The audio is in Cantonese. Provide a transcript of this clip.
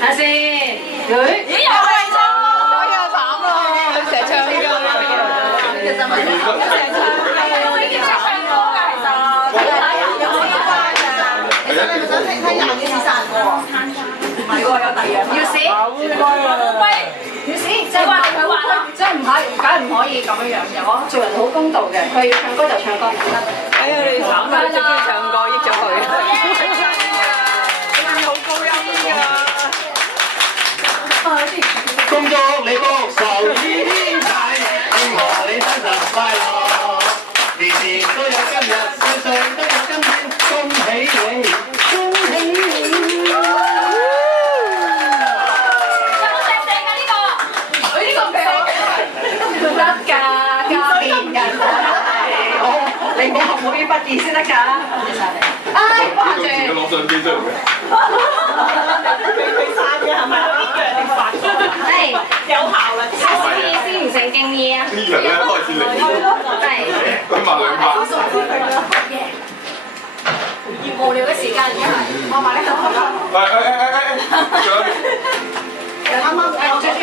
睇下先。咦？又係錯，我又慘咯，成日唱呢個。其實咪成日唱係我已經唱歌㗎，其實。有冇要關㗎？其實你咪想聽廿幾次殺人歌喎？唔係喎，有第二樣。要試？要試？即係話佢話啦，即係唔可以，梗係唔可以咁樣樣嘅。我做人好公道嘅，佢唱歌就唱歌，唔得。哎呀，你慘啊！最中意唱歌，益咗佢。好高音㗎。恭祝你福壽與天齊，祝賀你生日快樂，年年都有今日，歲歲都有今天，恭喜你，恭喜你！有冇正正㗎呢個？佢呢個俾我得㗎，家變人你唔好學冇啲筆記先得㗎。多謝晒你。唉，掛住。攞相機出嚟嘅。佢散嘅係咪？有啲藥定發係有效啦。意思唔成敬意啊？呢樣咧開始嚟。係。佢問兩百。越無聊嘅時間而家係，我買呢個。仲有。啱啱我最中意。